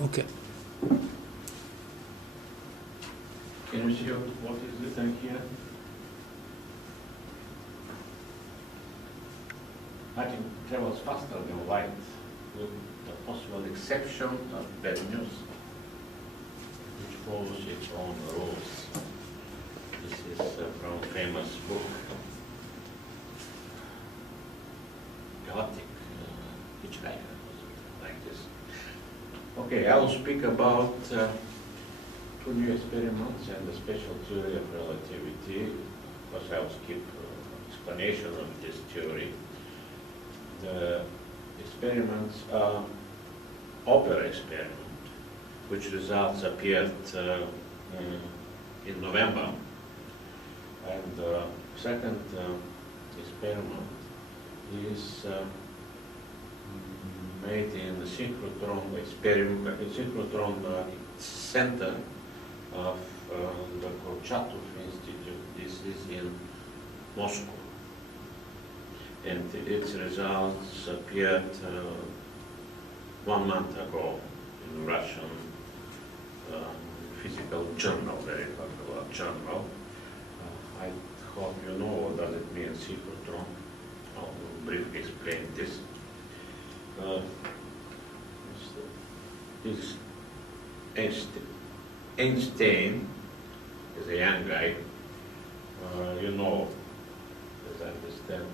Okay. Can you see what is written here? Light travels faster than light, with the possible exception of bad news, which follows its own rules. This is from a famous book, Galactic Hitchhiker, like this. Okay, I will speak about two new experiments and the special theory of relativity. Of course, I will skip explanation of this theory. The experiments are opera experiment, which results appeared in November. And the second experiment is made in the synchrotron center of the Kurchatov Institute. This is in Moscow. And its results appeared 1 month ago in Russian physical journal, very popular journal. I hope you know what does it mean, synchrotron. I'll briefly explain this. Einstein is a young guy. You know, as I understand,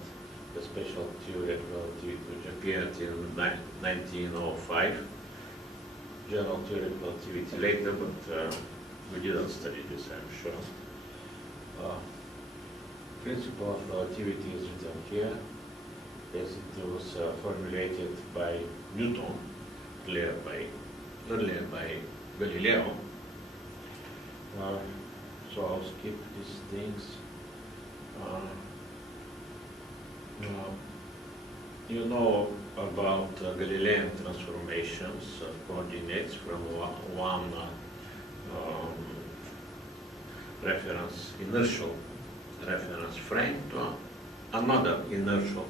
the special theory of relativity, which appeared in 1905. General theory of relativity later, but we didn't study this, I'm sure. Principle of relativity is written here, as it was formulated by Newton, earlier by Galileo. So I'll skip these things. You know about Galilean transformations of coordinates from one inertial reference frame to another inertial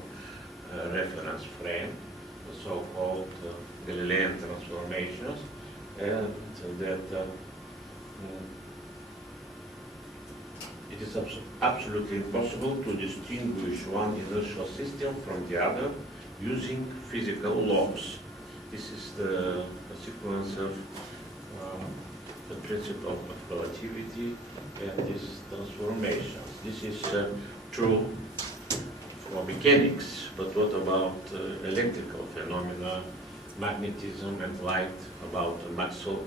reference frame, the so-called Galilean transformations, and that it is absolutely impossible to distinguish one inertial system from the other using physical laws. This is the sequence of the principle of relativity and these transformations. This is true for mechanics, but what about electrical phenomena, magnetism and light, about Maxwell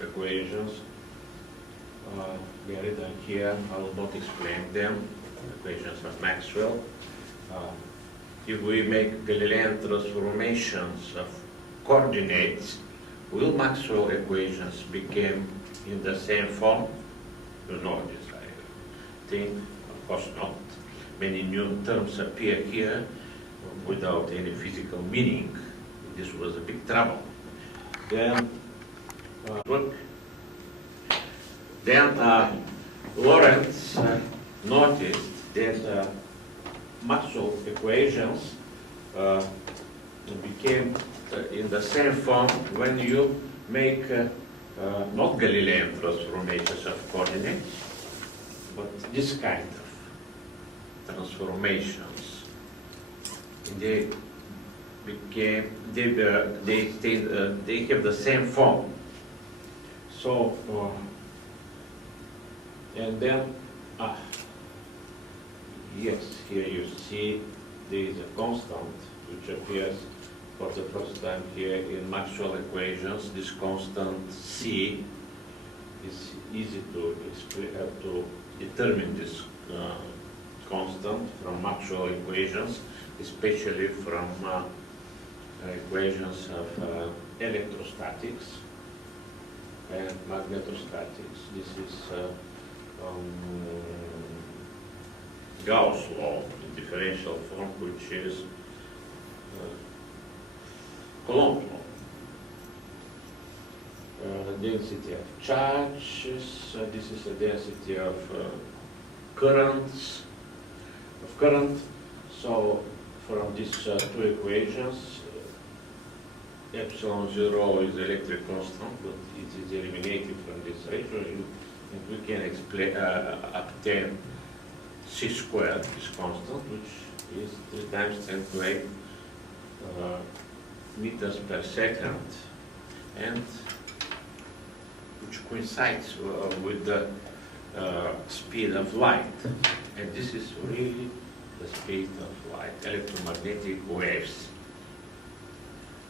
equations? They are written here. I will not explain them. Equations of Maxwell. If we make Galilean transformations of coordinates, will Maxwell equations become in the same form? You know this, I think. Of course not. Many new terms appear here without any physical meaning. This was a big trouble. Then, Lorentz noticed that Maxwell equations became in the same form when you make not Galilean transformations of coordinates, but this kind of transformations. They have the same form. So, and then, yes, here you see there is a constant which appears for the first time here in Maxwell equations. This constant C is easy to determine this constant from Maxwell equations, especially from equations of electrostatics and magnetostatics. This is Gauss law in differential form, which is Coulomb law. Density of charges. This is the density of current. So from these two equations, epsilon 0 is electric constant, but it is eliminated from this ratio, and we can obtain c squared is constant, which is 3 times 10 to 8 meters per second, and which coincides with the speed of light. And this is really the speed of light, electromagnetic waves,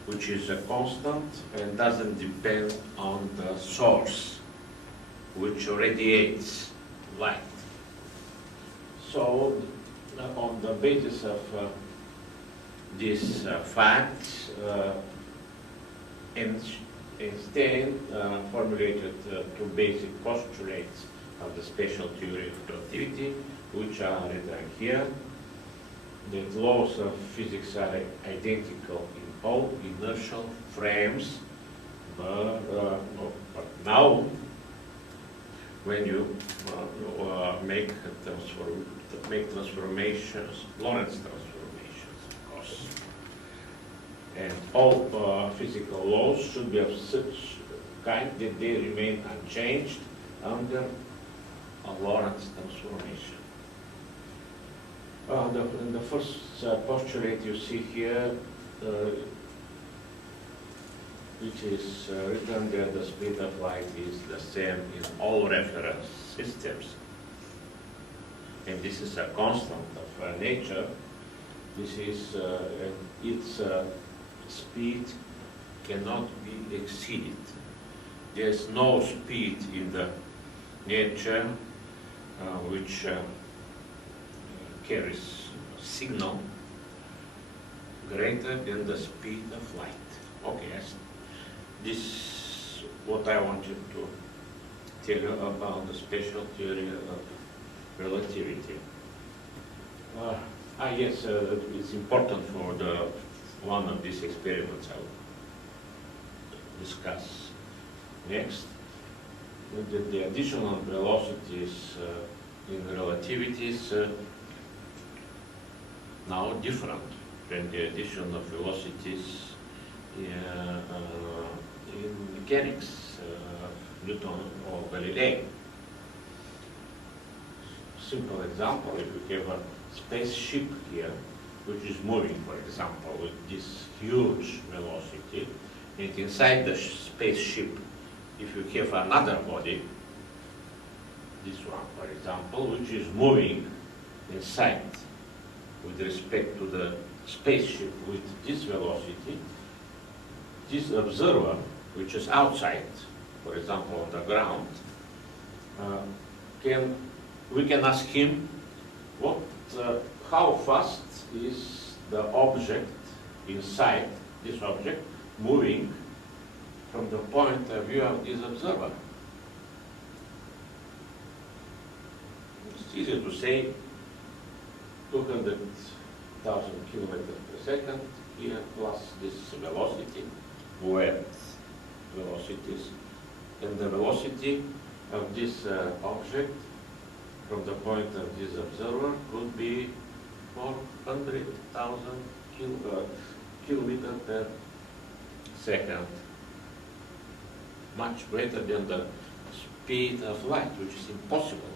which is a constant and doesn't depend on the source, which radiates light. So, on the basis of these facts, Einstein formulated two basic postulates of the special theory of relativity, which are written here. The laws of physics are identical in all inertial frames, but now, when you make transformations, Lorentz transformations, of course, and all physical laws should be of such kind that they remain unchanged under a Lorentz transformation. In the first postulate you see here, which is written that the speed of light is the same in all reference systems. And this is a constant of nature. This is, its speed cannot be exceeded. There's no speed in the nature which carries signal greater than the speed of light. Okay, this is what I wanted to tell you about the special theory of relativity. Yes, it's important for one of these experiments I will discuss next. The additional velocities in relativity is now different than the addition of velocities in mechanics, Newton or Galilei. Simple example, if you have a spaceship here, which is moving, for example, with this huge velocity, and inside the spaceship, if you have another body, this one, for example, which is moving inside with respect to the spaceship with this velocity, this observer, which is outside, for example, on the ground, we can ask him how fast is the object inside this object moving from the point of view of this observer. It's easy to say 200,000 kilometers per second here plus this velocity, width velocities, and the velocity of this object from the point of this observer could be 400,000 kilometers per second, much greater than the speed of light, which is impossible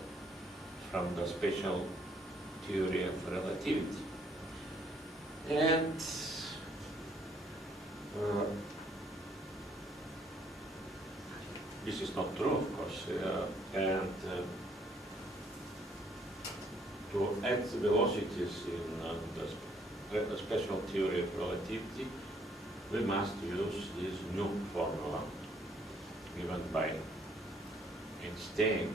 from the special theory of relativity. And this is not true, of course, to add the velocities in the special theory of relativity, we must use this new formula given by Einstein.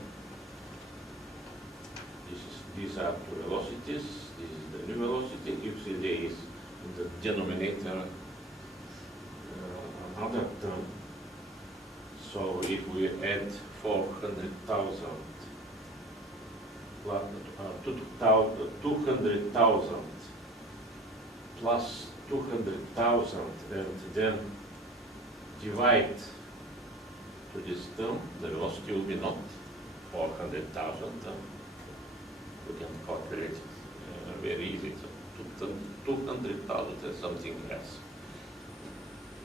These are two velocities. This is the new velocity. You see there is in the denominator another term. So if we add 400,000 plus 200,000 plus 200,000 and then divide to this term, the velocity will be not 400,000. We can calculate it very easy. So 200,000 is something else.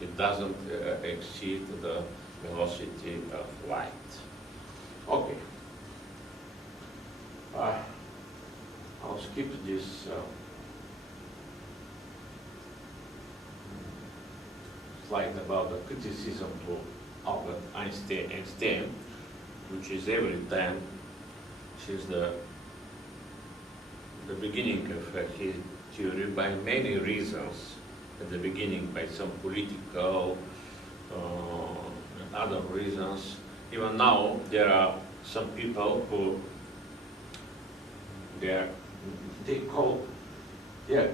it doesn't exceed the velocity of light. Okay. I'll skip this slide about the criticism to Albert Einstein, which is every time since the beginning of his theory by many reasons. At the beginning by some political and other reasons. Even now there are some people who they are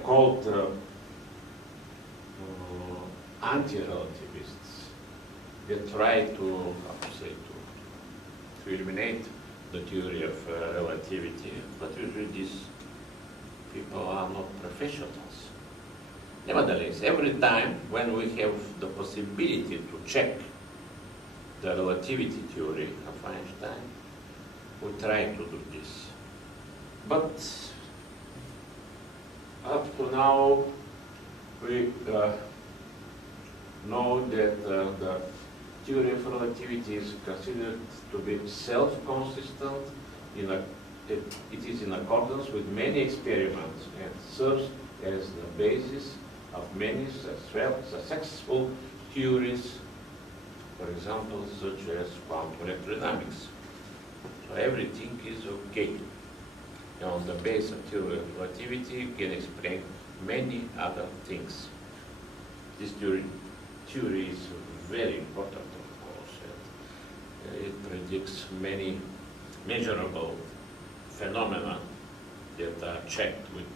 called anti-relativists. They try to eliminate the theory of relativity, but usually these people are not professionals. Nevertheless, every time when we have the possibility to check the relativity theory of Einstein, we try to do this. But up to now, we know that the theory of relativity is considered to be self-consistent. It is in accordance with many experiments and serves as the basis of many successful theories, for example, such as quantum electrodynamics. So everything is okay. And on the basis of theory of relativity, you can explain many other things. This theory is very important, of course. And it predicts many measurable phenomena that are checked with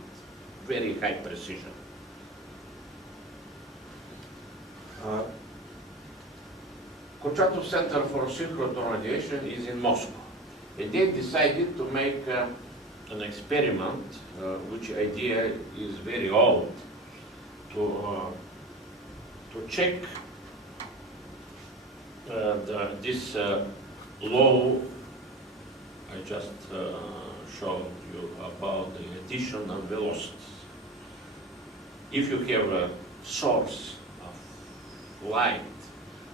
very high precision. Kurchatov Center for Synchrotron Radiation is in Moscow. And they decided to make an experiment, which idea is very old, to check this law I just showed you about the addition of velocities. If you have a source of light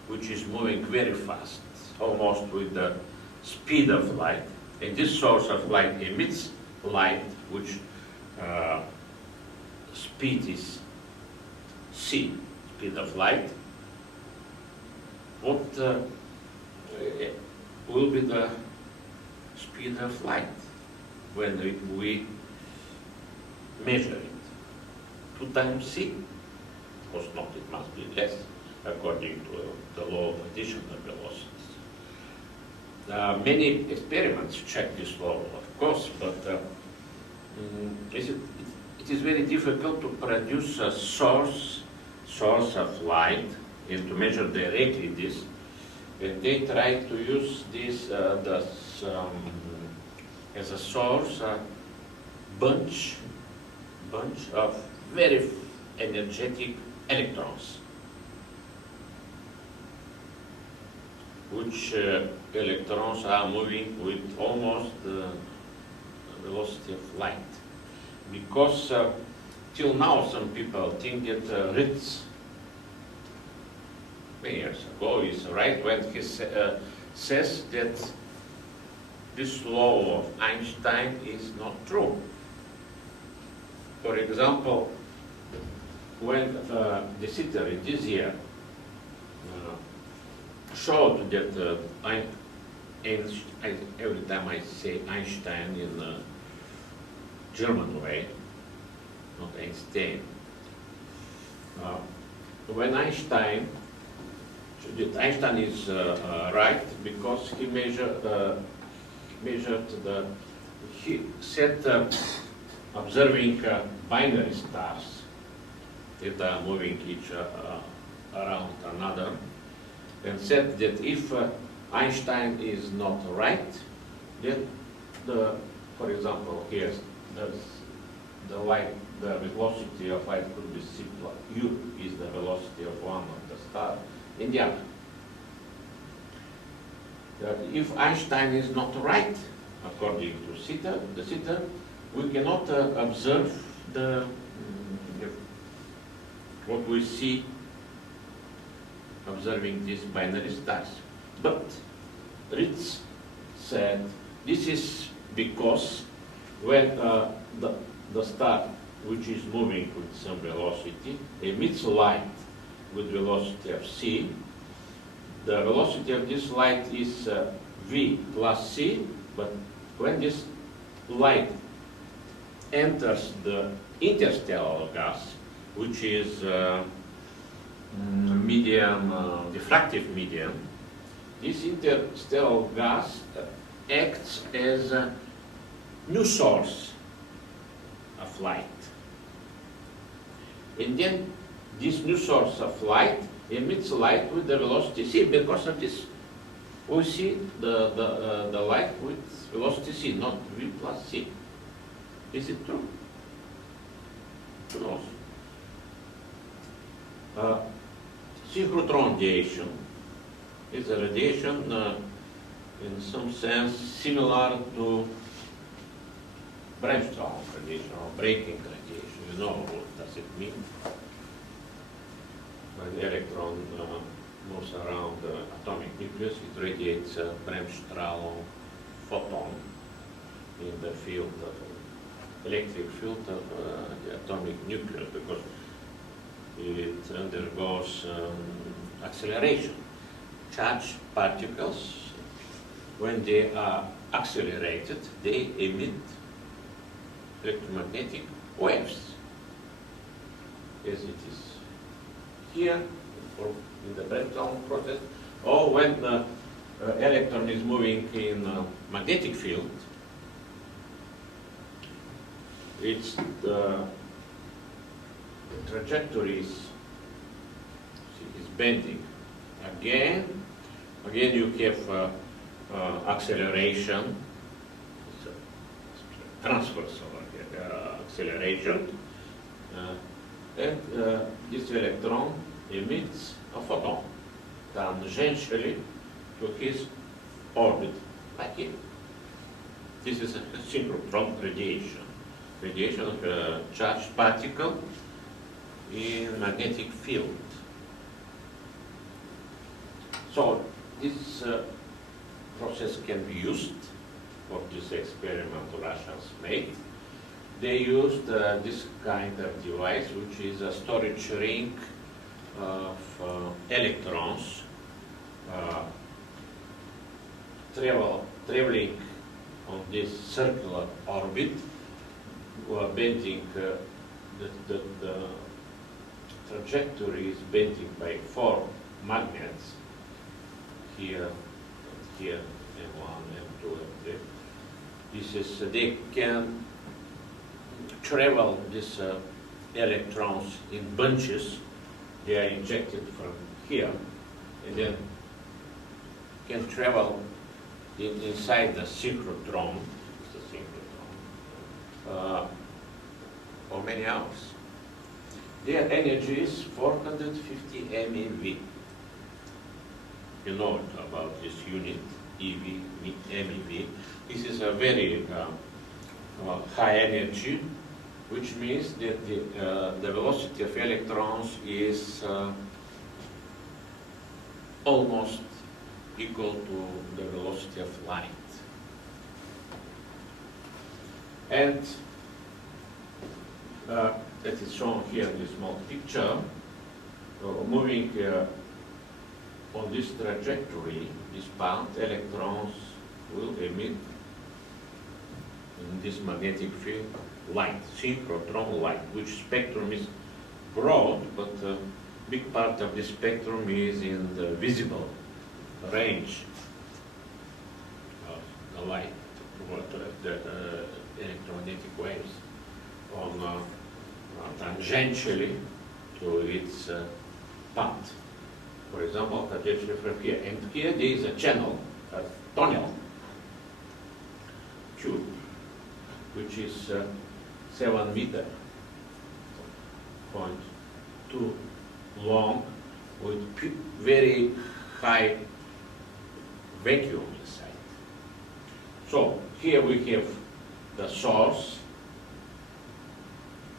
which is moving very fast, almost with the speed of light, and this source of light emits light which speed is c, speed of light, what will be the speed of light when we measure it? 2 times c? Of course not, it must be less, according to the law of addition of velocities. Many experiments check this law, of course, but it is very difficult to produce a source of light and to measure directly this. And they try to use this as a source, a bunch of very energetic electrons, which electrons are moving with almost the velocity of light. Because till now some people think that Ritz, many years ago, is right when he says that this law of Einstein is not true. For example, when De Sitter in this year showed that every time I say Einstein in a German way, not Einstein, when Einstein is right because he he said observing binary stars that are moving each around another, and said that if Einstein is not right, then for example, here the velocity of light could be c plus u is the velocity of one of the star in the other. If Einstein is not right, according to De Sitter, we cannot observe what we see observing these binary stars. But Ritz said this is because when the star, which is moving with some velocity, emits light with velocity of c, the velocity of this light is v plus c, but when this light enters the interstellar gas, which is medium, diffractive medium, this interstellar gas acts as a new source of light. And then this new source of light emits light with the velocity c. Because of this, we see the light with velocity c, not v plus c. Is it true? Who knows? Synchrotron radiation is a radiation in some sense similar to Bremsstrahlung radiation or breaking radiation. You know what does it mean? When the electron moves around the atomic nucleus, it radiates a Bremsstrahlung photon in the field of electric field of the atomic nucleus, because it undergoes acceleration. Charged particles, when they are accelerated, they emit electromagnetic waves, as it is here or in the Bremsstrahlung process, or when the electron is moving in a magnetic field, it's the trajectory is bending. Again you have acceleration, transversal acceleration, and this electron emits a photon tangentially to his orbit, like here. This is a synchrotron radiation. Radiation of a charged particle in magnetic field. So this process can be used for this experiment Russians made. They used this kind of device, which is a storage ring of electrons traveling on this circular orbit, bending the trajectory is bending by 4 magnets, here, here, M1, M2, M3. This is, they can travel these electrons in bunches. They are injected from here, and then can travel inside the synchrotron, for many hours. Their energy is 450 MeV. You know about this unit, EV, MeV. This is a very high energy, which means that the velocity of electrons is almost equal to the velocity of light. And that is shown here in this small picture, moving on this trajectory, this path, electrons will emit in this magnetic field light, synchrotron light, which spectrum is broad, but a big part of the spectrum is in the visible range of the light, the electromagnetic waves, on tangentially to its path. For example, tangentially from here, and here there is a channel, a tunnel tube, which is 7 meters, 0.2 long, with very high vacuum inside. So here we have the source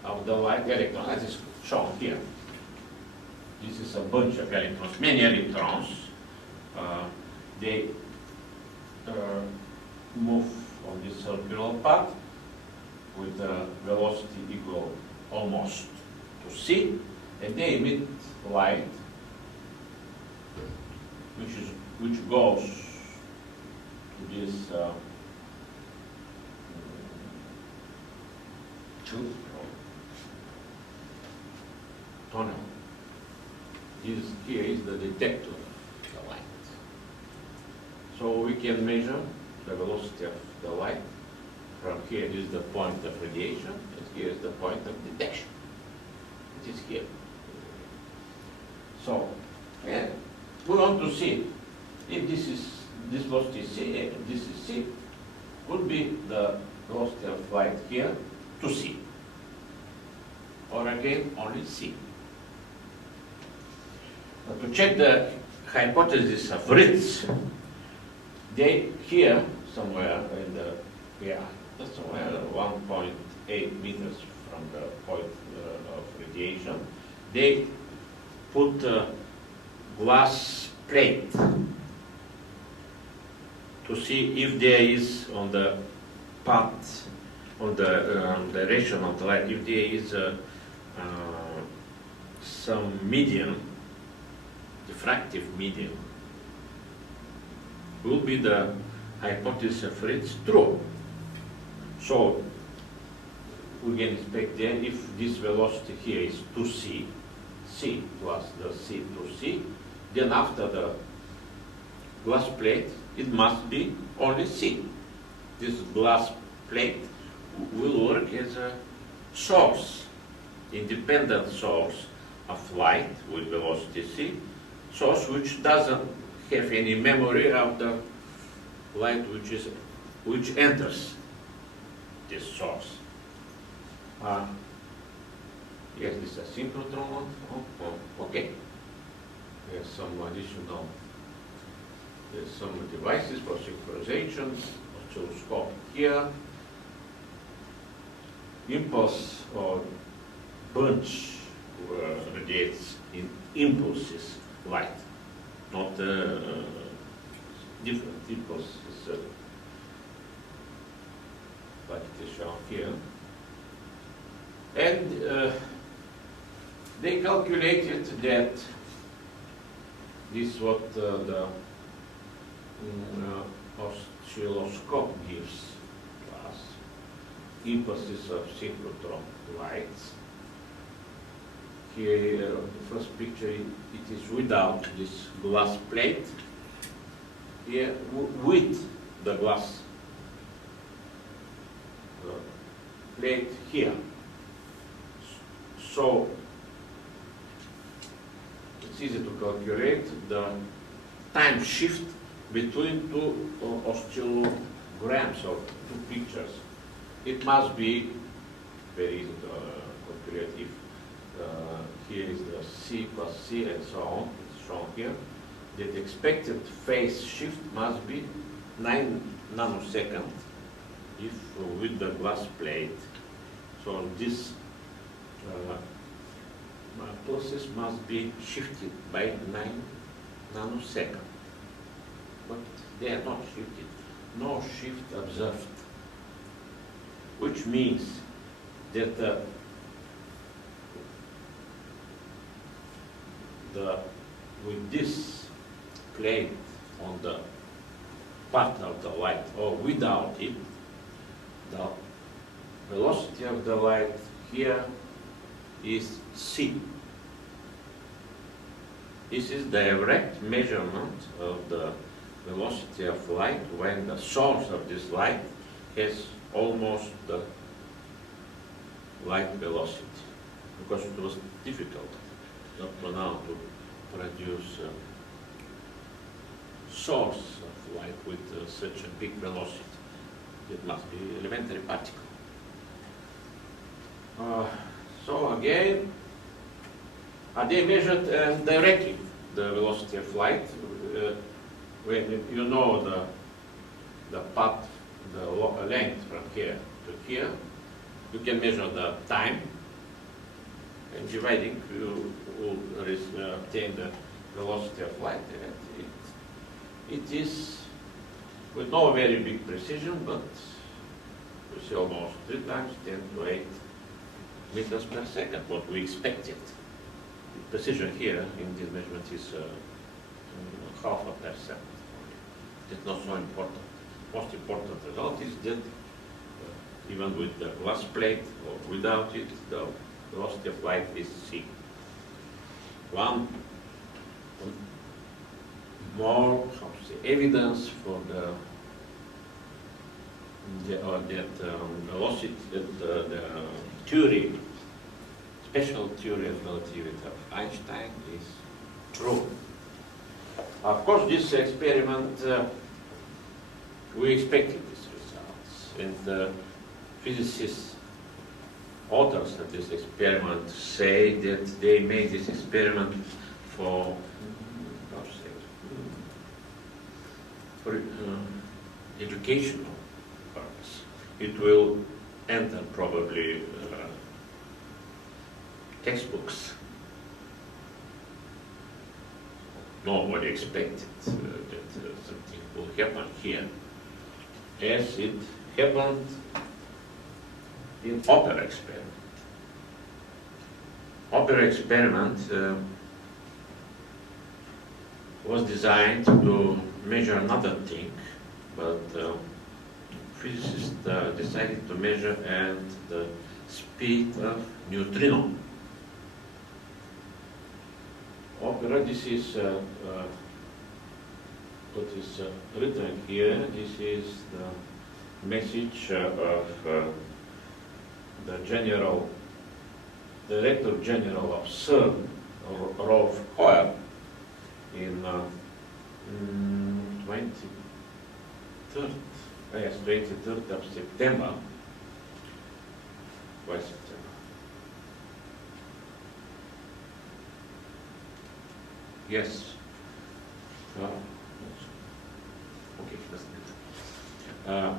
of the light electron, as is shown here. this is a bunch of electrons, many electrons. They move on this circular path with a velocity equal almost to c, and they emit light, which goes to this tube tunnel. Here is the detector of the light. So we can measure the velocity of the light. From here is the point of radiation, and here is the point of detection. It is here. So, yeah, we want to see if this velocity is c, this is c, would be the velocity of light here to c, or again only c. Now, to check the hypothesis of Ritz, they here somewhere in the somewhere 1.8 meters from the point of radiation, they put a glass plate to see if there is on the path, on the direction of the light, if there is some medium, diffractive medium. Will be the hypothesis of Ritz true? So we can expect then if this velocity here is 2c, c plus the c to c, then after the glass plate it must be only c. This glass plate will work as a source, independent source of light with velocity c, source which doesn't have any memory of the light which enters this source. Yes, this is a synchrotron. Okay. There's some additional. There's some devices for synchronization. Oscilloscope here. Impulse or bunch radiates in impulses light, not different impulses. Like it is shown here. And they calculated that this is what the oscilloscope gives to us, impulses of synchrotron lights. Here, the first picture, it is without this glass plate. Here, with the glass plate here. So it's easy to calculate the time shift between two oscillograms or two pictures. It must be very easy to calculate if here is the c plus c and so on, it's shown here. The expected phase shift must be 9 nanoseconds if with the glass plate. So this process must be shifted by 9 nanoseconds. But they are not shifted. No shift observed. Which means that with this plate on the path of the light or without it, the velocity of the light here is c. This is the direct measurement of the velocity of light when the source of this light has almost the light velocity, because it was difficult up to now to produce a source of light with such a big velocity. It must be elementary particle. So again, they measured directly the velocity of light. When you know the path, the length from here to here, you can measure the time, and dividing obtain the velocity of light. And it is with no very big precision, but we see almost 3 times 10 to 8 meters per second, what we expected. The precision here in this measurement is half a percent. It's not so important. Most important result is that even with the glass plate or without it, the velocity of light is c. One more evidence for velocity, the theory, special theory of relativity of Einstein is true. Of course, this experiment, we expected these results, and physicists, authors of this experiment say that they made this experiment for educational purpose. It will enter probably textbooks. Nobody expected that something will happen here, as it happened in opera experiment. Opera experiment was designed to measure another thing, but physicists decided to measure at the speed of neutrino. Opera, this is what is written here. This is the message of the Director General of CERN, Rolf Hoyer, in 23rd of September. Why September? Yes. Okay, that's it.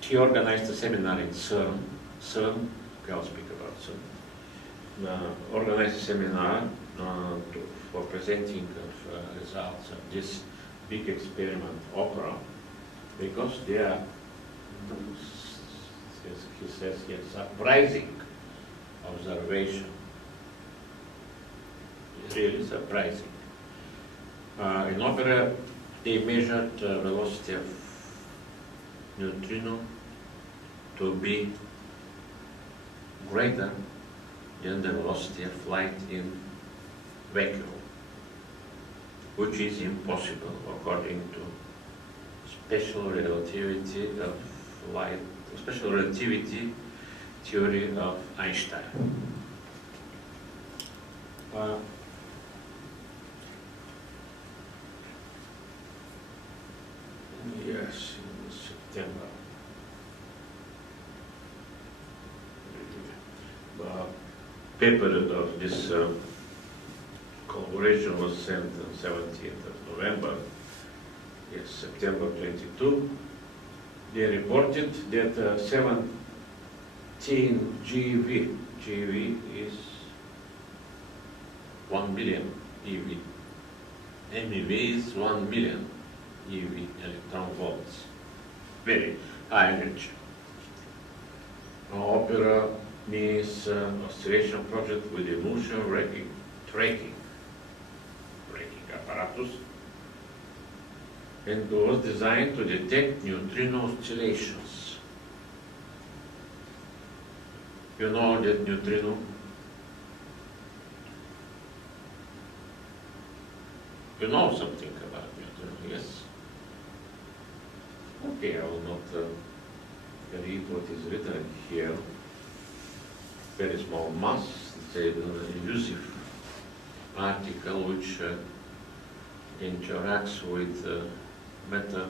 He organized a seminar in CERN. CERN, okay, I'll speak about CERN. Organized a seminar for presenting of results of this big experiment, opera, because they are, he says here, surprising observation. It's really surprising. In opera, they measured the velocity of neutrino to be greater than the velocity of light in vacuum, which is impossible according to special relativity of light, special relativity theory of Einstein. Yes, in September. Paper of this collaboration was sent on 17th of November. Yes, September 22. They reported that 17 GeV. GeV is 1 million eV. MeV is 1 million eV, electron volts. Very high energy. Opera means oscillation project with emulsion tracking apparatus, and was designed to detect neutrino oscillations. You know that neutrino? You know something about neutrino, yes? Okay, I will not read what is written here. Very small mass, it's an elusive particle which interacts with matter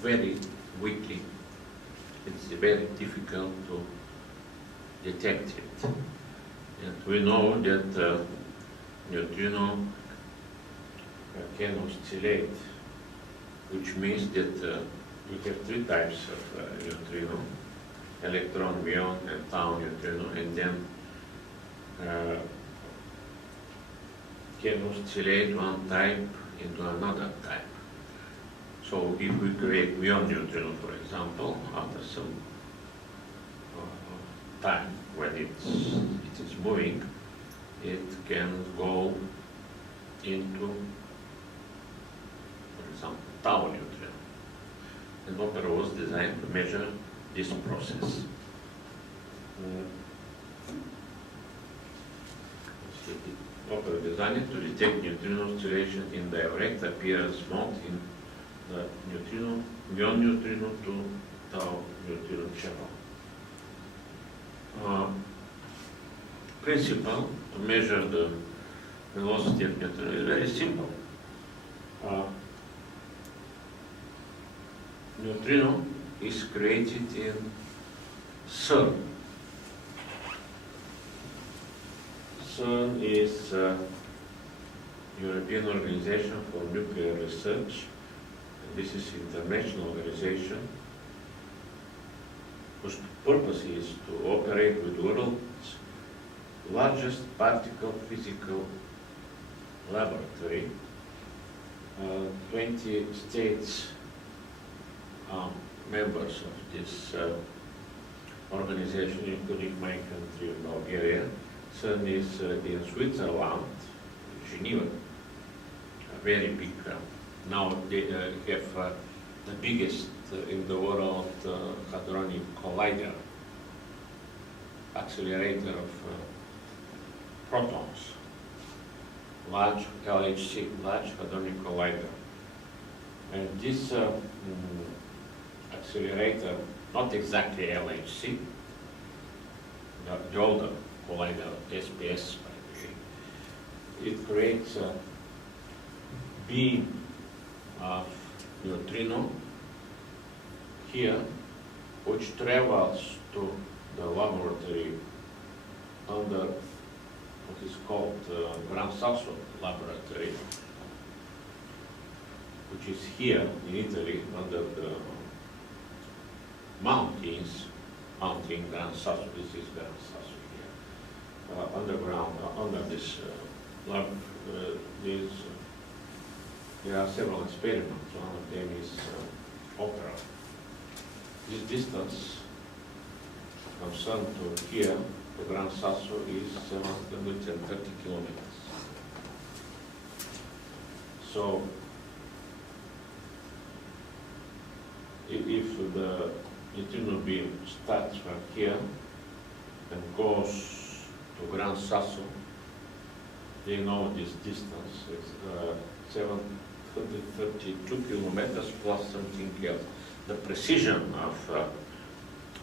very weakly. It's very difficult to detect it. And we know that neutrino can oscillate, which means that we have 3 types of neutrino: electron, muon, and tau neutrino, and then can oscillate one type into another type. So if we create muon neutrino, for example, after some time when it is moving, it can go into, for example, tau neutrino. And opera was designed to measure this process. Opera designed to detect neutrino oscillation in direct appearance mode in the muon neutrino to tau neutrino channel. Principle to measure the velocity of neutrino is very simple. Neutrino is created in CERN. CERN is European Organization for Nuclear Research. And this is an international organization whose purpose is to operate with the world's largest particle physical laboratory. 20 states are members of this organization, including my country, Bulgaria. CERN is in Switzerland, Geneva, a very big. Now they have the biggest in the world hadronic collider, accelerator of protons, large LHC, large hadronic collider. And this accelerator, not exactly LHC, the older collider, SPS, by the way, it creates a beam of neutrino here, which travels to the laboratory under what is called Gran Sasso laboratory, which is here in Italy under the mountains, mountain Gran Sasso. This is Gran Sasso here. Underground, under this lab, there are several experiments. One of them is opera. This distance from CERN to here, the Gran Sasso, is 730 kilometers. So, if the neutrino beam starts from here and goes to Gran Sasso, they know this distance is 732 kilometers plus something else. The precision of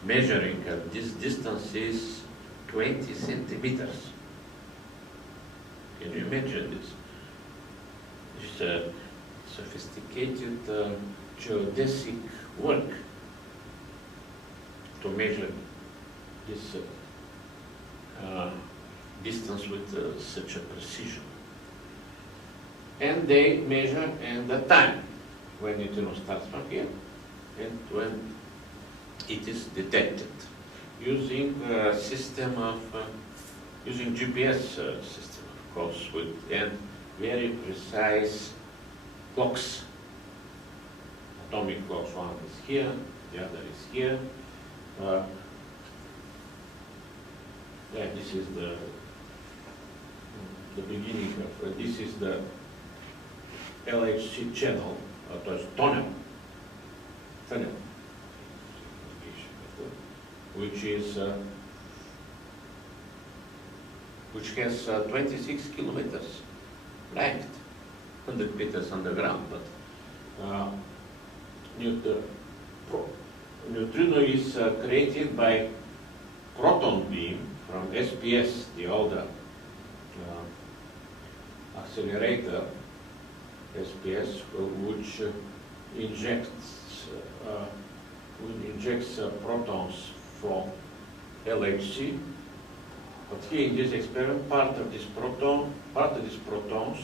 measuring this distance is 20 centimeters. Can you imagine this? It's a sophisticated geodesic work to measure this distance with such a precision. And they measure the time when neutrino starts from here and when it is detected using a system of using GPS system, of course, with and very precise clocks, atomic clocks. One is here, the other is here. Yeah, this is the beginning of this is the LHC channel, tunnel, which is which has 26 kilometers length, 100 meters underground. But neutrino is created by proton beam from SPS, the older accelerator SPS, which injects protons from LHC. But here in this experiment, part of these protons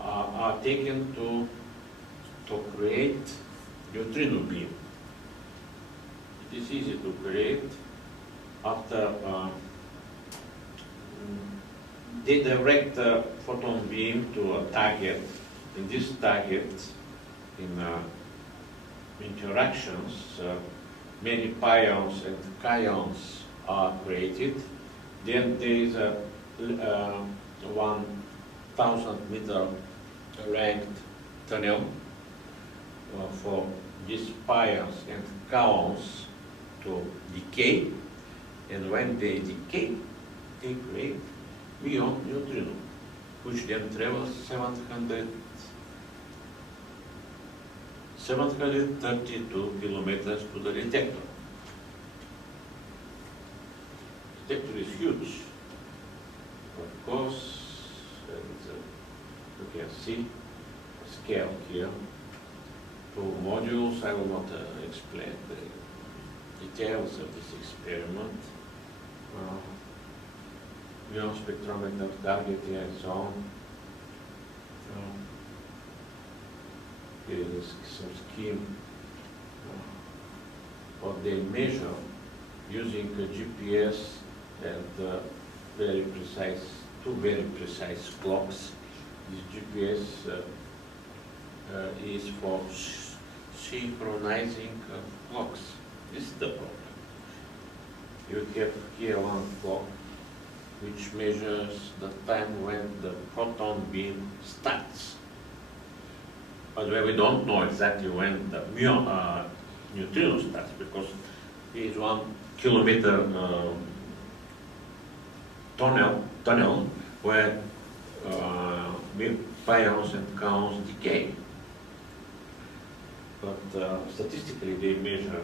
are taken to create neutrino beam. It is easy to create after they direct the photon beam to a target. In this target, in interactions, many pions and kaons are created. Then there is a 1,000-meter ranked tunnel for these pions and kaons to decay, and when they decay, they create muon neutrino, which then travels 732 kilometers to the detector. The detector is huge, of course, and you can see the scale here. 2 modules. I will not explain the details of this experiment. Muon spectrometer target here and so on. Here is some scheme. What they measure using a GPS and very precise, 2 very precise clocks. This GPS is for synchronizing clocks. This is the problem. You have here one clock which measures the time when the photon beam starts. But we don't know exactly when the neutrino starts, because it is 1 kilometer tunnel where pions and kaons decay. But statistically, they measure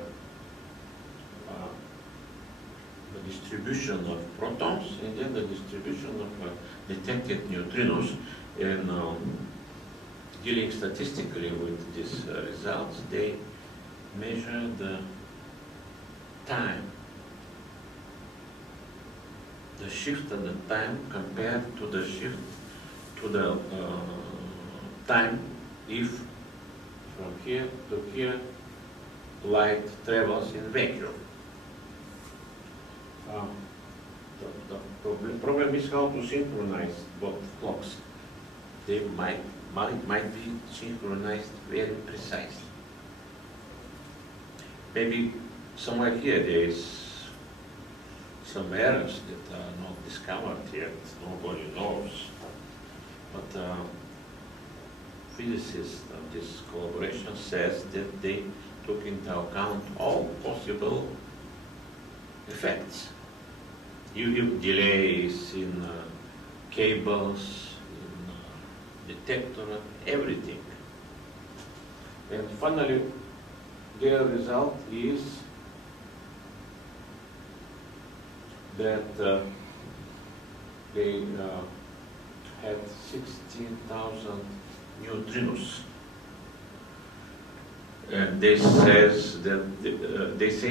the distribution of protons and then the distribution of detected neutrinos. And dealing statistically with these results, they measure the time, the shift in the time compared to the shift to the time if from here to here light travels in vacuum. The problem is how to synchronize both clocks. They might be synchronized very precisely. Maybe somewhere here there is some errors that are not discovered yet. Nobody knows. But physicists of this collaboration says that they took into account all possible effects. Delays in cables, in detector, everything. And finally, their result is that they had 16,000 neutrinos. And they say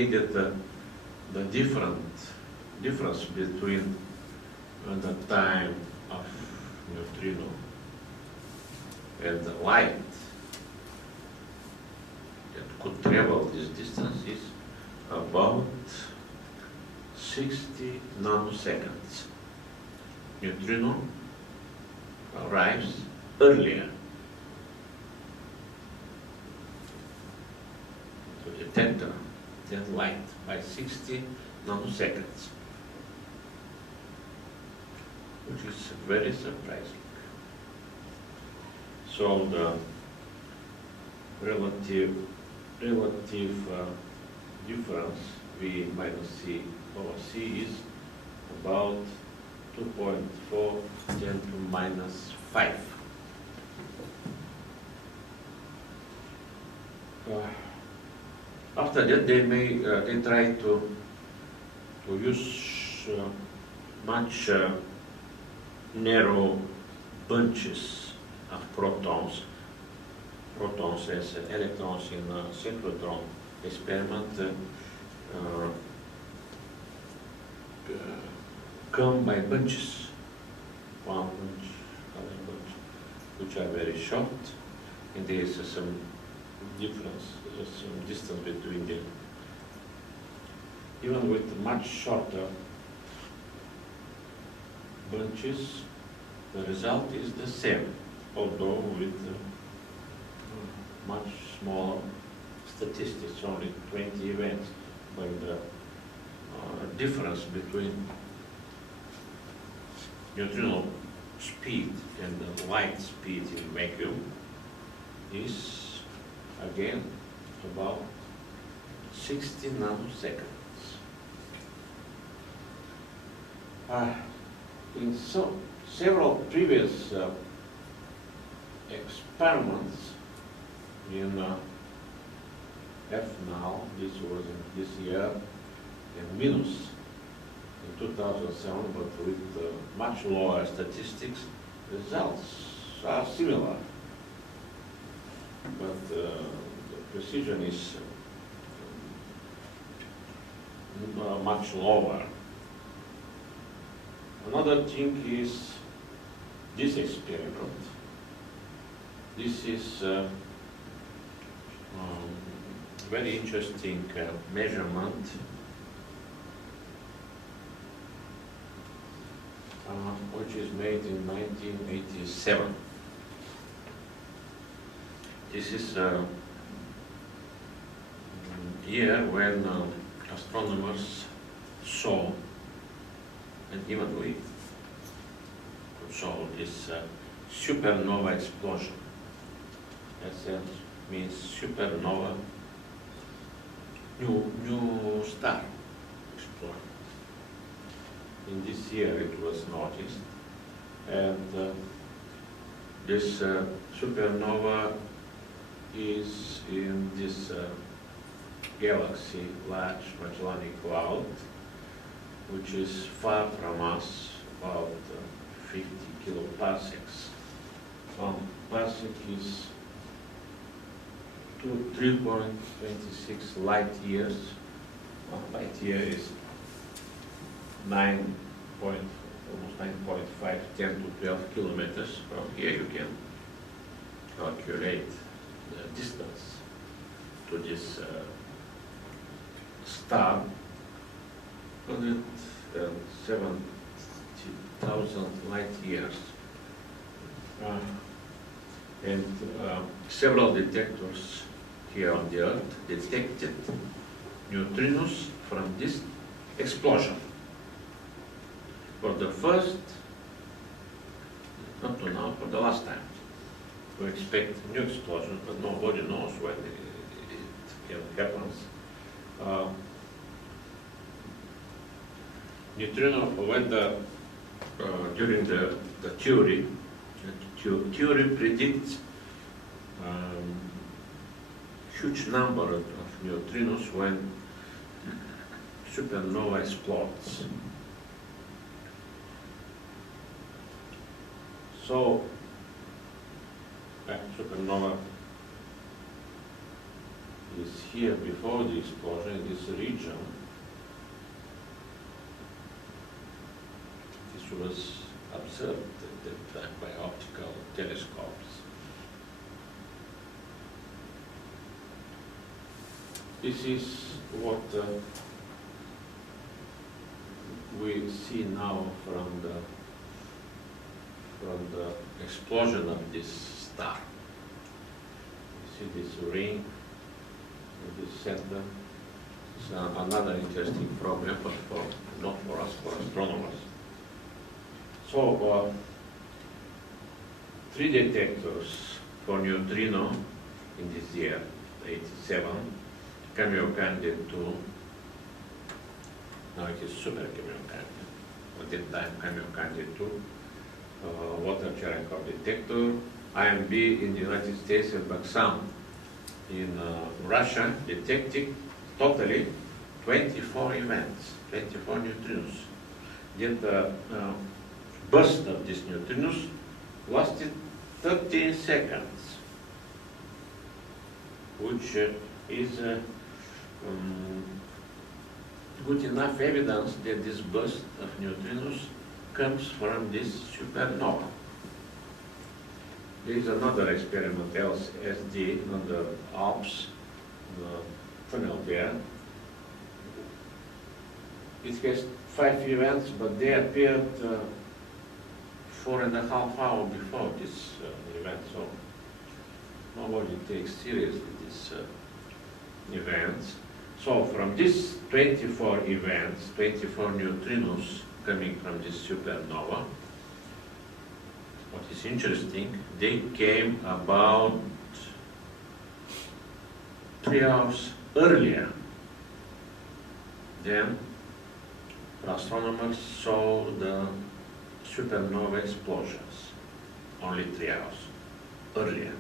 that the difference between the time of neutrino and the light that could travel this distance is about 60 nanoseconds. Neutrino arrives earlier to the detector than light by 60 nanoseconds, which is very surprising. So the relative difference V minus C over C is about 2.4 10 to minus 5. After that, they try to use much narrow bunches of protons as electrons in a synchrotron experiment come by bunches, one bunch, other bunch, which are very short, and there is some difference, some distance between them. Even with much shorter bunches, the result is the same, although with much smaller statistics, only 20 events, but the difference between neutrino speed and the light speed in vacuum is again about 60 nanoseconds. In several previous experiments in F-now, this was in this year, and minus in 2007, but with much lower statistics, results are similar. But the precision is much lower. Another thing is this experiment. This is very interesting measurement which is made in 1987. This is a year when astronomers saw, and even we saw, this supernova explosion. SF means supernova, new star explosion. In this year it was noticed, and this supernova is in this galaxy, large Magellanic Cloud, which is far from us, about 50 kiloparsecs. Parsec is 3.26 light years. One light year is almost 9.5, 10 to 12 kilometers. From here you can calculate the distance to this star, 170,000 light years. And several detectors here on the Earth detected neutrinos from this explosion. For the first, not to now, for the last time. We expect new explosion, but nobody knows when it happens. Neutrino, when during the theory, theory predicts huge number of neutrinos when supernova explodes. So, supernova is here before the explosion in this region. This was observed at that time by optical telescopes. This is what we see now from the explosion of this star. You see this ring in this center. It's another interesting problem, but not for us, for astronomers. So, 3 detectors for neutrino in this year, 87, Kamiokande 2, now it is Super Kamiokande, at that time Kamiokande 2, water Cherenkov detector, IMB in the United States and Baksam in Russia, detecting totally 24 events, 24 neutrinos. Yet the burst of these neutrinos lasted 13 seconds, which is good enough evidence that this burst of neutrinos comes from this supernova. There is another experiment, LSD, on the Alps, the tunnel there. It has 5 events, but they appeared 4.5 hours before this event, so nobody takes seriously these events. So from these 24 events, 24 neutrinos coming from this supernova, what is interesting, they came about 3 hours earlier than astronomers saw the supernova explosions, only 3 hours earlier.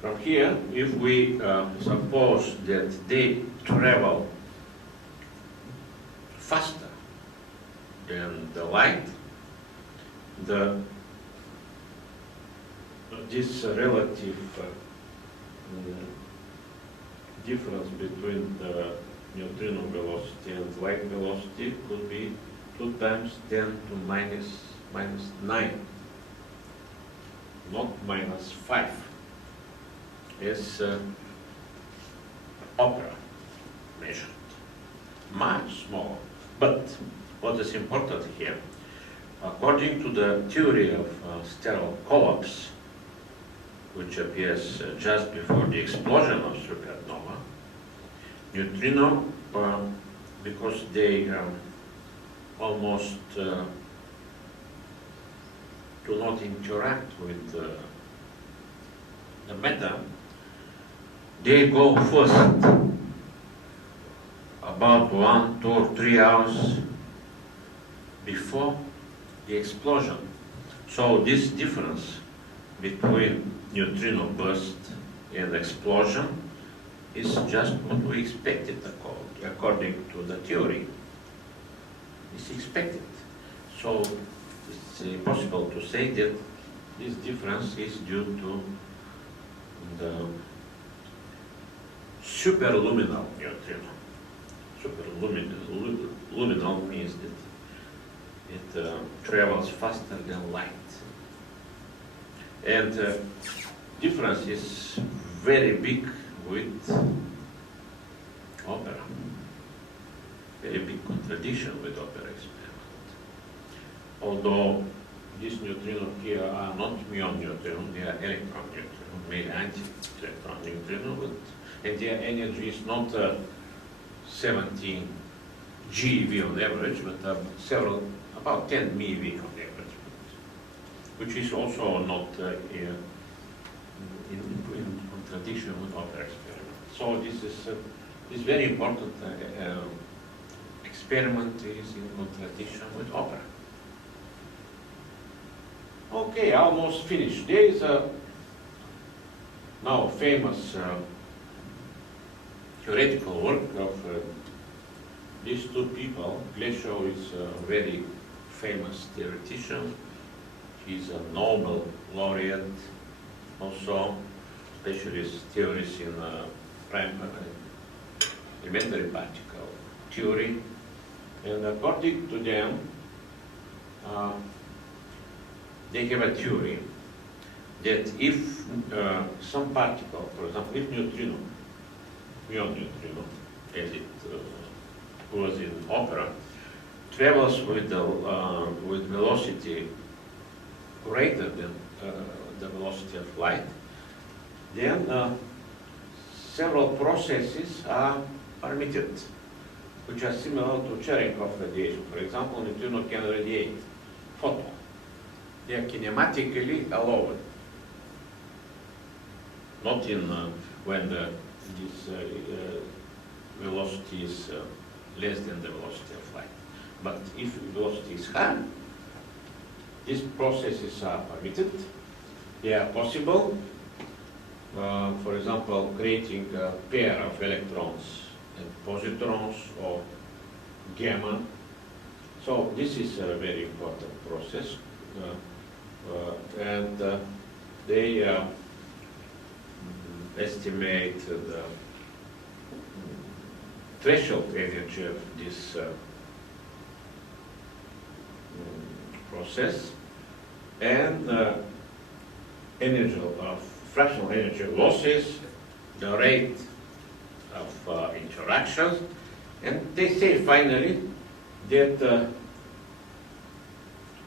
From here, if we suppose that they travel faster than the light, this relative difference between the neutrino velocity and light velocity could be 2 times 10 to minus 9, not minus 5, as opera measured, much smaller. But what is important here, according to the theory of stellar collapse, which appears just before the explosion of supernova, neutrino, because they almost do not interact with the matter, they go first about 1, 2, or 3 hours before the explosion. So this difference between neutrino burst and explosion is just what we expected according to the theory. It's expected. So it's possible to say that this difference is due to the superluminal neutrino. Superluminal means that it travels faster than light. And difference is very big with opera. Very big contradiction with opera experiment. Although these neutrinos here are not muon neutrinos, they are electron neutrinos, maybe anti-electron neutrinos, and their energy is not 17 GeV on average, but about 10 MeV on average, which is also not in contradiction with opera experiment. So this very important experiment is in contradiction with opera. Okay, almost finished. There is a now famous theoretical work of these two people. Glechow is a very famous theoretician. He's a Nobel laureate, also specialist theories in elementary particle theory. And according to them, they have a theory that if some particle, for example, if neutrino, muon neutrino, as it was in opera, travels with velocity greater than the velocity of light, then several processes are permitted, which are similar to Cherenkov radiation. For example, neutrino can radiate photon. They are kinematically allowed, not in when this velocity is less than the velocity of light. But if velocity is high, these processes are permitted. They are possible. For example, creating a pair of electrons and positrons or gamma. So this is a very important process. And they estimate the threshold energy of this process and energy of fractional energy losses, the rate of interactions, and they say finally that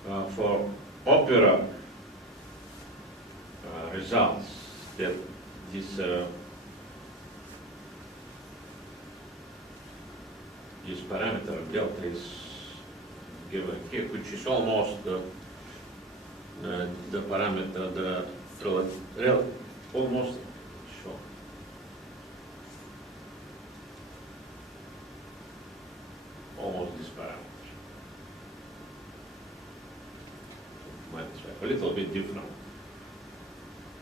for opera results that this this parameter delta is given here, which is almost the parameter, almost sure. Almost this parameter. A little bit different.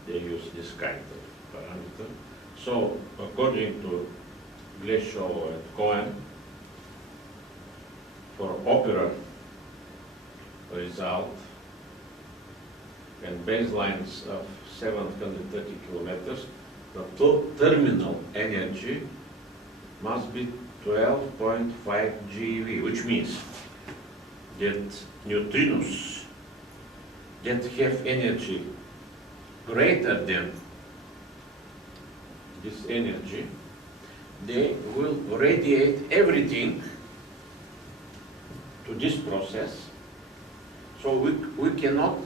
They use this kind of parameter. So according to Gleschall and Cohen, for opera result and baselines of 730 kilometers, the terminal energy must be 12.5 GeV, which means that neutrinos that have energy greater than this energy, they will radiate everything to this process. So we cannot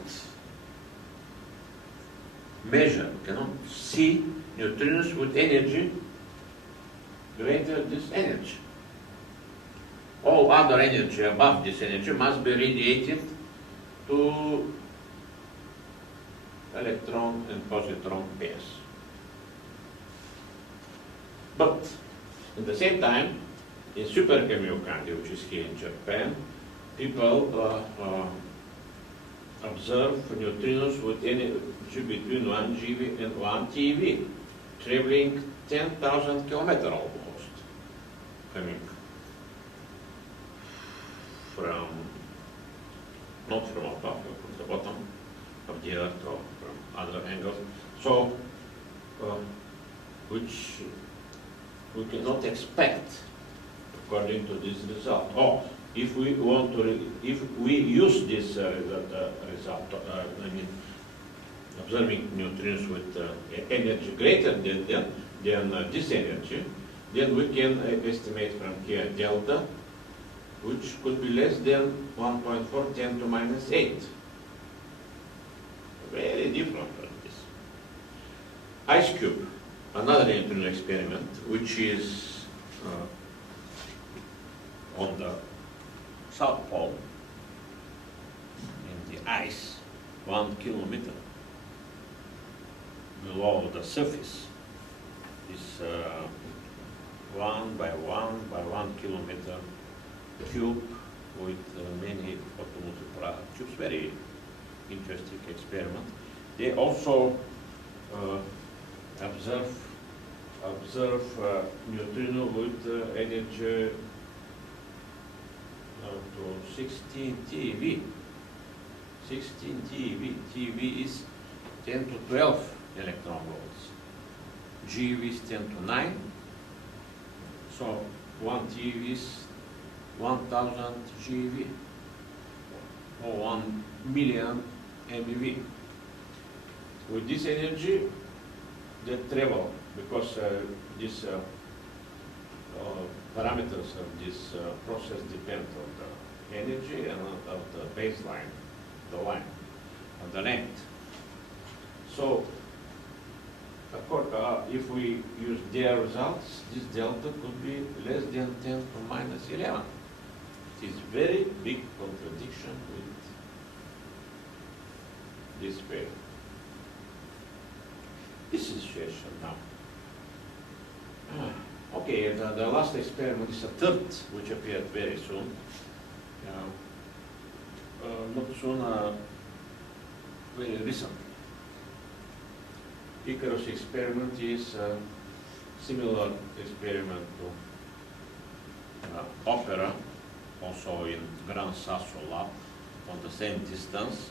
measure, cannot see neutrinos with energy greater than this energy. All other energy above this energy must be radiated to electron and positron pairs. But at the same time, in Super Kamiokande, which is here in Japan, people observe neutrinos with energy between 1 GeV and 1 TeV, traveling 10,000 kilometers almost, coming from, not from above, but from the bottom of the Earth or from other angles. So, which we cannot expect according to this result. Or if we want to, if we use this result, I mean, observing neutrinos with energy greater than this energy, then we can estimate from here delta, which could be less than 1.4 10 to minus 8. Very different from this. Ice cube, another neutrino experiment, which is on the South Pole, in the ice, 1 kilometer below the surface. This 1 by 1 kilometer tube with many automotive tubes. Very interesting experiment. They also observe neutrino with energy to 16 TeV. 16 TeV. TeV is 10 to 12 electron volts. GeV is 10 to 9. So 1 TeV is 1000 GeV or 1 million MeV. With this energy, they travel because these parameters of this process depend on the energy and of the baseline, the line, of the length. So, if we use their results, this delta could be less than 10 to minus 11. It is very big contradiction with this way. This is situation now. Okay, the last experiment is a third, which appeared very soon. Not soon, very recent. Icarus experiment is a similar experiment to Opera, also in Gran Sasso lab, on the same distance.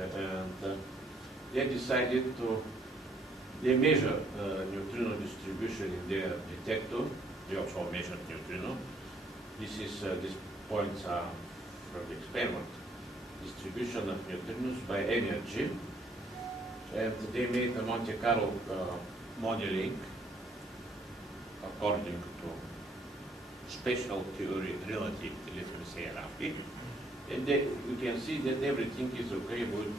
And they decided to, they measure neutrino distribution in their detector. They also measured neutrino. This is, these points are from the experiment. Distribution of neutrinos by energy. And they made a Monte Carlo modeling according to special theory relativity, let me say roughly. And you can see that everything is okay with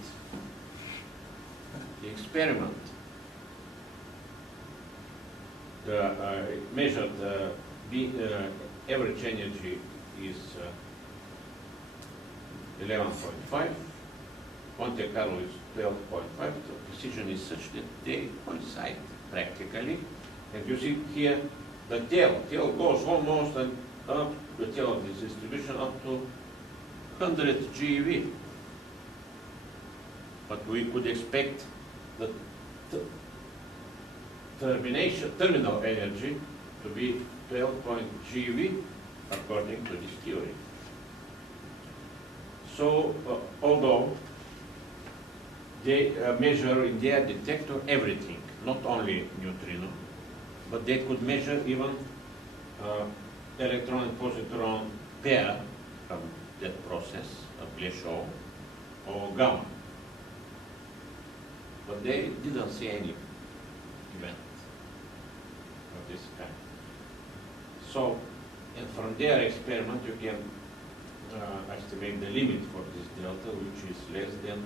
the experiment. The measured average energy is 11.5. Monte Carlo is 12.5. The precision is such that they coincide practically. And you see here the tail. Tail goes almost and up, the tail of this distribution up to 100 GeV. But we could expect the terminal energy to be 12 GeV according to this theory. So, although they measure in their detector everything, not only neutrino, but they could measure even electron and positron pair from that process, Apecial or gamma. But they didn't see any event of this kind. So, and from their experiment, you can estimate the limit for this delta, which is less than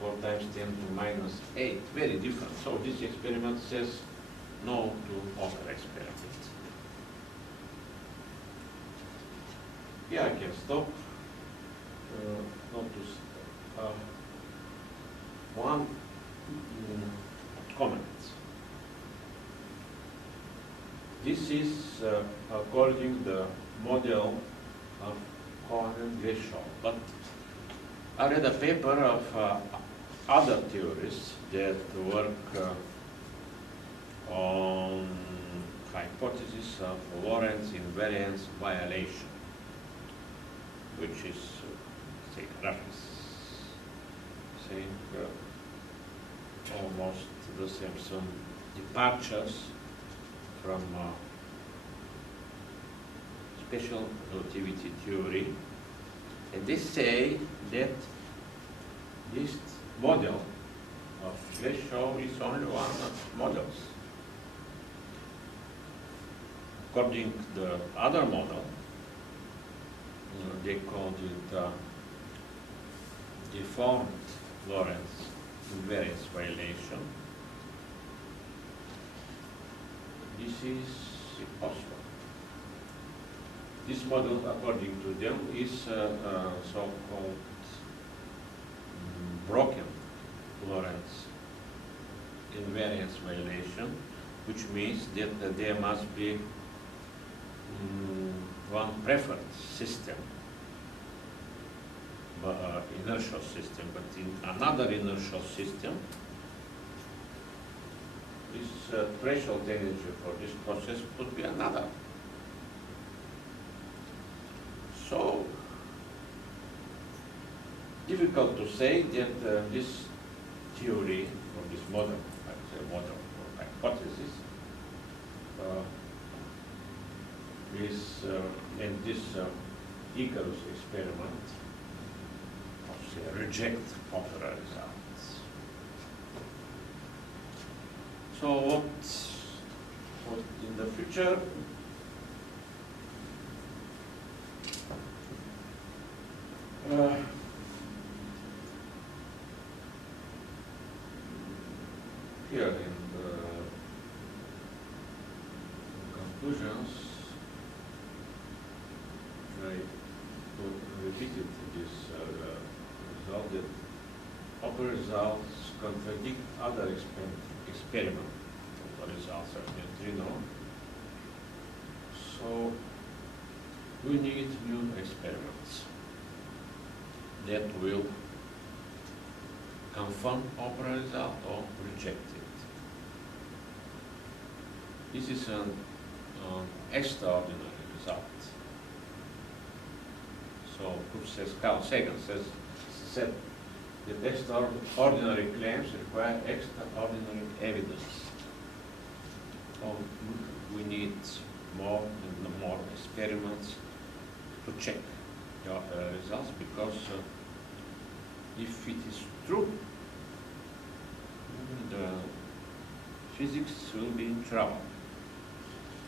4 times 10 to minus 8. Very different. So this experiment says no to other experiment. Yeah, I can stop. One comment. This is according to the model of Cohen-Grishaw. But I read a paper of other theorists that work on hypothesis of Lorentz invariance violation, which is, say, roughly saying almost the same, some departures from special relativity theory, and they say that this model of Grishaw is only one of models. According to the other model, they called it deformed Lorentz invariance violation. This is impossible. This model, according to them, is so-called broken Lorentz invariance violation, which means that there must be one preferred system, inertial system, but in another inertial system, this threshold energy for this process could be another. So, difficult to say that this theory or this model, I say model or hypothesis, and this Icarus experiment reject popular results. So what in the future? Here in the conclusions, I repeated this result that upper results contradict other experiment results of neutrino. So we need new experiments that will confirm upper result or reject it. This is an extraordinary result. So, Carl Sagan said that extraordinary claims require extraordinary evidence. So we need more and more experiments to check your results, because if it is true, the physics will be in trouble,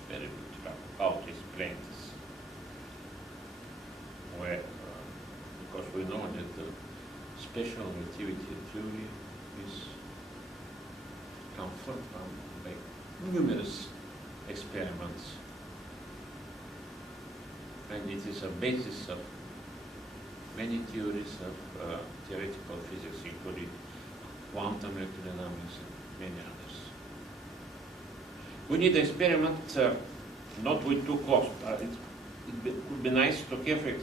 very big trouble. How to explain this? Where, we know that the special relativity theory is confirmed by numerous experiments, and it is a basis of many theories of theoretical physics, including quantum electrodynamics and many others. We need experiment not with two clocks. It would be nice to have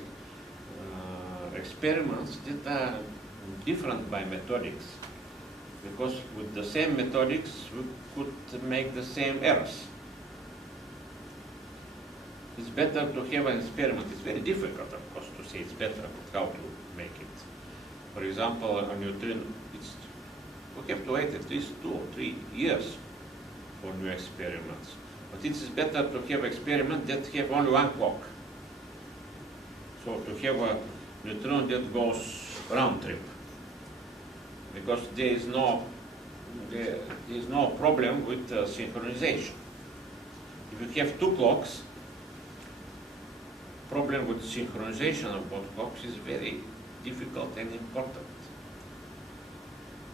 experiments that are different by methodics, because with the same methodics we could make the same errors. It's better to have an experiment. It's very difficult, of course, to say it's better, but how to make it. For example, a neutrino, we have to wait at least 2 or 3 years for new experiments. But it is better to have experiments that have only one clock. So to have a neutron that goes round trip, because there is no problem with synchronization. If you have 2 clocks, problem with synchronization of both clocks is very difficult and important.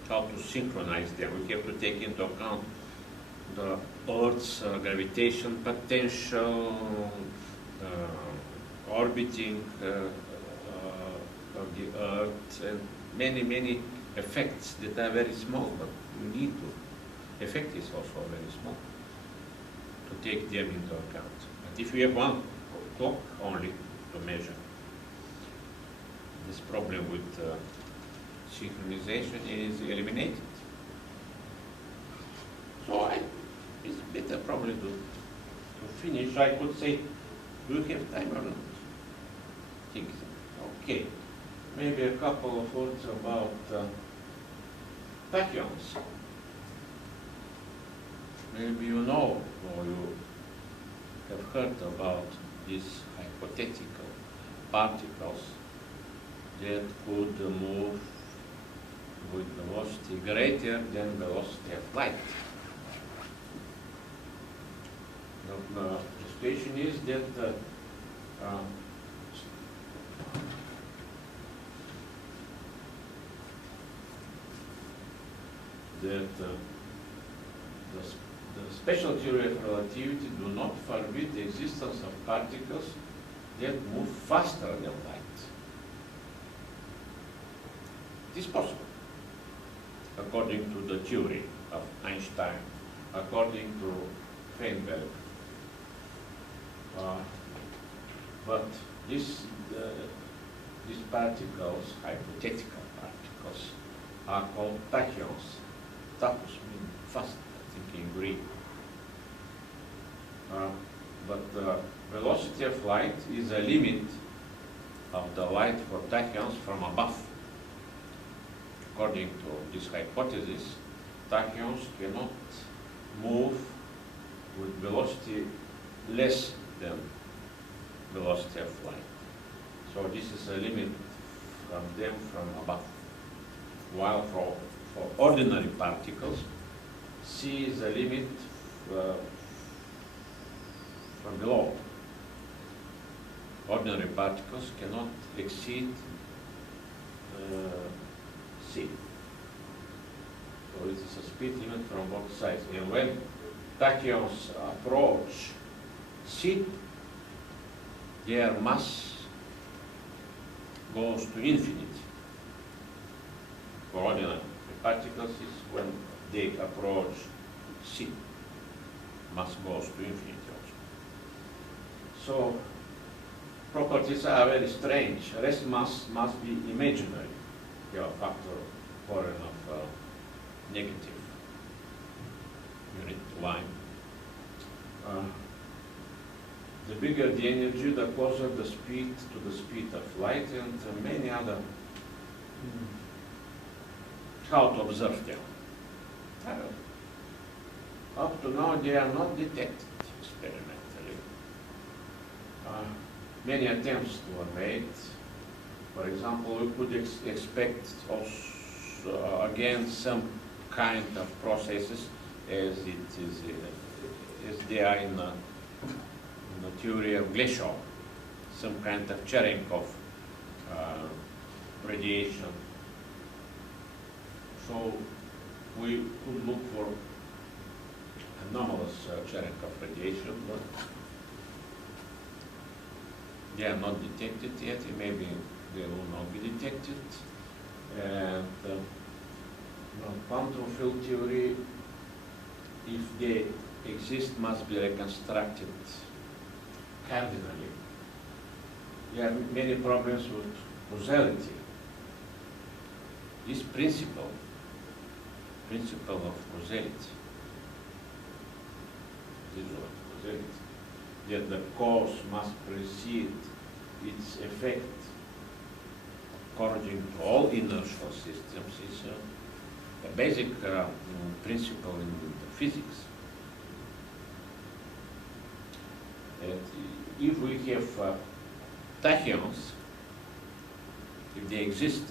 How to synchronize them? We have to take into account the Earth's gravitation potential, orbiting of the Earth, and many effects that are very small, but we need to. Effect is also very small to take them into account. But if you have one clock only to measure, this problem with synchronization is eliminated. So it's better probably to finish. I could say, do you have time or not? Think so. Okay. Maybe a couple of words about tachyons. Maybe you know or you have heard about these hypothetical particles that could move with velocity greater than velocity of light. The situation is that the special theory of relativity do not forbid the existence of particles that move faster than light. It is possible, according to the theory of Einstein, according to Feinberg. But these particles, hypothetical particles, are called tachyons. Tachos means fast, I think, in Greek. But the velocity of light is a limit of the light for tachyons from above. According to this hypothesis, tachyons cannot move with velocity less than velocity of light. So this is a limit from them from above. While for ordinary particles, C is a limit from below. Ordinary particles cannot exceed C. So it is a speed limit from both sides. And when tachyons approach C, their mass goes to infinity. For ordinary particles is when they approach C, mass goes to infinity also. So properties are very strange. Rest mass must be imaginary. You have a factor foreign of negative unit line. The bigger the energy, the closer the speed to the speed of light, and many other how to observe them. Up to now, they are not detected experimentally. Many attempts were made. For example, we could expect also, again, some kind of processes as they are in the theory of glacial, some kind of Cherenkov radiation. So we could look for anomalous Cherenkov radiation, but they are not detected yet. Maybe they will not be detected. And quantum field theory, if they exist, must be reconstructed cardinally. There are many problems with causality. This principle of causality, this is what causality, that the cause must precede its effect according to all inertial systems, is a basic principle in the physics. That if we have tachyons, if they exist,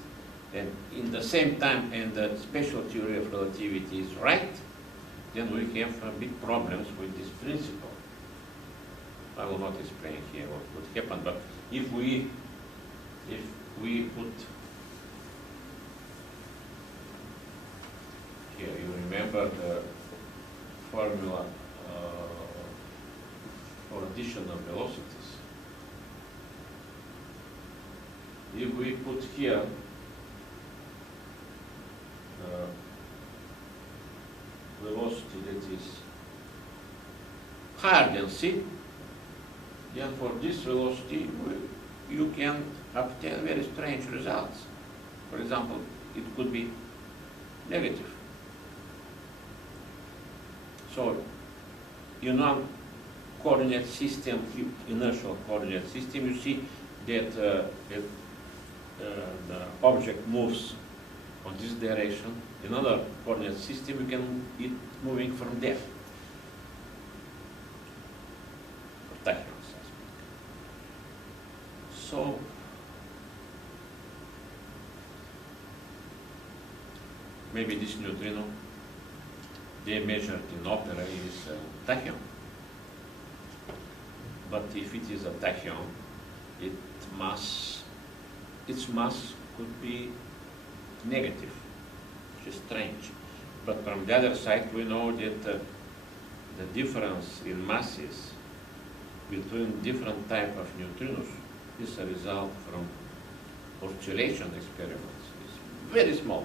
and in the same time, and the special theory of relativity is right, then we have big problems with this principle. I will not explain here what would happen, but if we put here, you remember the formula for additional velocities. If we put here velocity that is higher than c, then for this velocity you can obtain very strange results. For example, it could be negative. So, coordinate system, inertial coordinate system, you see that the object moves on this direction. In another coordinate system, you can it moving from there. For tachyons. So, maybe this neutrino they measured in opera is a tachyon. But if it is a tachyon, its mass could be negative, which is strange. But from the other side, we know that the difference in masses between different type of neutrinos is a result from oscillation experiments. It's very small,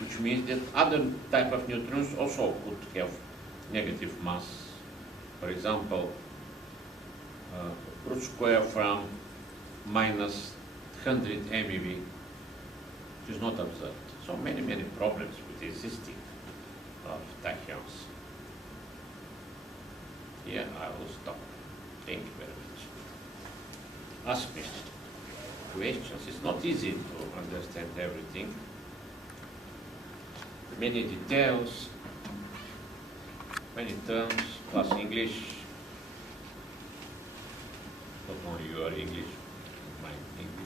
which means that other type of neutrinos also could have negative mass. For example, root square from minus 100 MeV, which is not observed. So many problems with the existing of tachyons. Here I will stop. Thank you very much. Ask me questions. It's not easy to understand everything. Many details, many terms, plus English. Not only your English, my English.